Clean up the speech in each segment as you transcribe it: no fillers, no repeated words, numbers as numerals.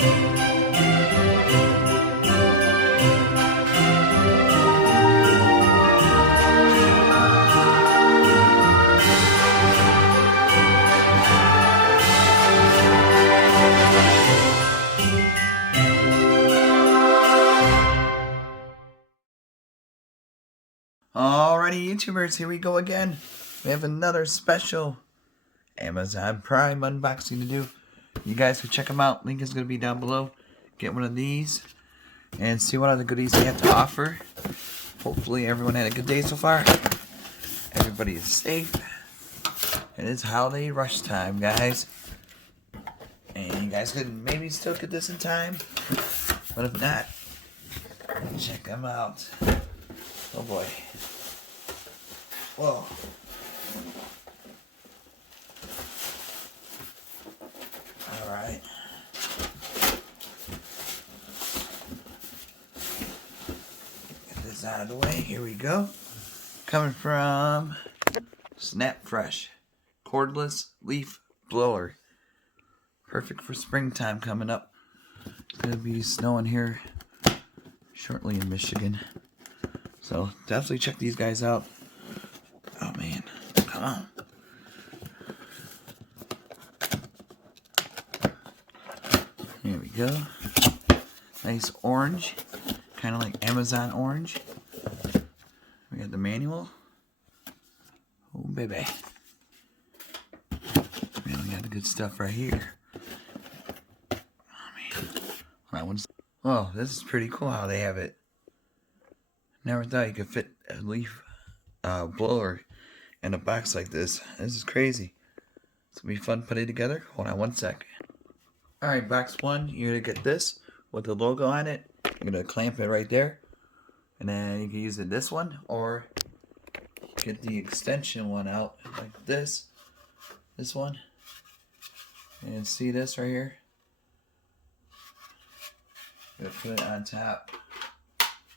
Alrighty, YouTubers, here we go again. We have another special Amazon Prime unboxing to do. You guys can check them out. Link is going to be down below. Get one of these and see what other goodies they have to offer. Hopefully everyone had a good day so far. Everybody is safe. It is holiday rush time, guys. And you guys could maybe still get this in time. But if not, check them out. Oh boy. Whoa. Alright. Get this out of the way. Here we go. Coming from SnapFresh. Cordless leaf blower. Perfect for springtime coming up. It's going to be snowing here shortly in Michigan. So definitely check these guys out. Oh man, come on. Here we go. Nice orange, kind of like Amazon orange. We got the manual. Oh baby. Man, we got the good stuff right here. Oh man. Oh, this is pretty cool how they have it. Never thought you could fit a leaf blower in a box like this. This is crazy. It's going to be fun putting it together. Hold on one sec. Alright, box one. You're going to get this with the logo on it. You're going to clamp it right there. And then you can use it this one or get the extension one out like this. This one. And see this right here? You're going to put it on top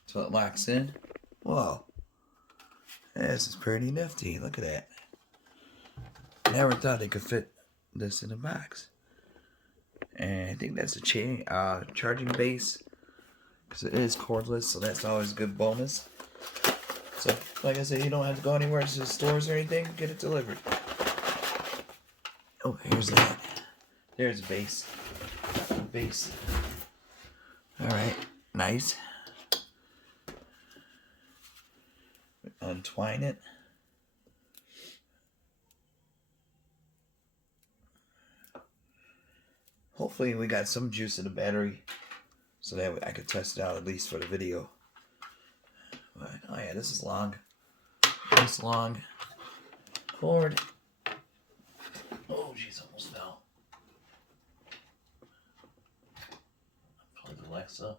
so it locks in. Whoa. This is pretty nifty. Look at that. Never thought they could fit this in a box. And I think that's a charging base. Because it is cordless, so that's always a good bonus. So, like I said, you don't have to go anywhere to the stores or anything. Get it delivered. Oh, here's that. There's a base. Base. Alright. Nice. Untwine it. Hopefully we got some juice in the battery so that I could test it out at least for the video. But, oh yeah, this is long. Nice long cord. Oh jeez, almost fell. Plug Alexa.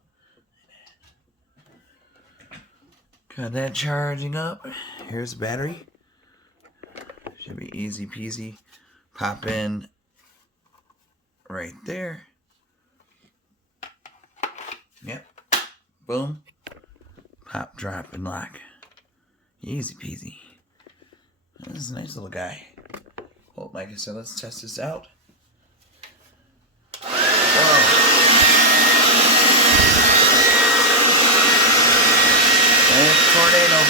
Got that charging up. Here's the battery. Should be easy peasy. Pop in right there. Yep. Boom. Pop, drop, and lock. Easy peasy. This is a nice little guy. Oh, like I said, let's test this out. Tornado.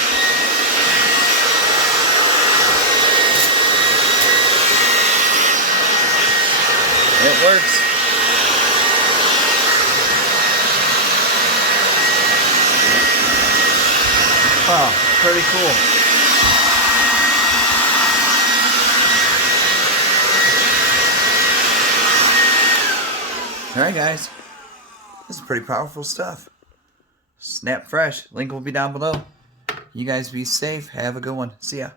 It works. Oh, pretty cool. Alright guys, this is pretty powerful stuff. SnapFresh, link will be down below. You guys be safe. Have a good one. See ya.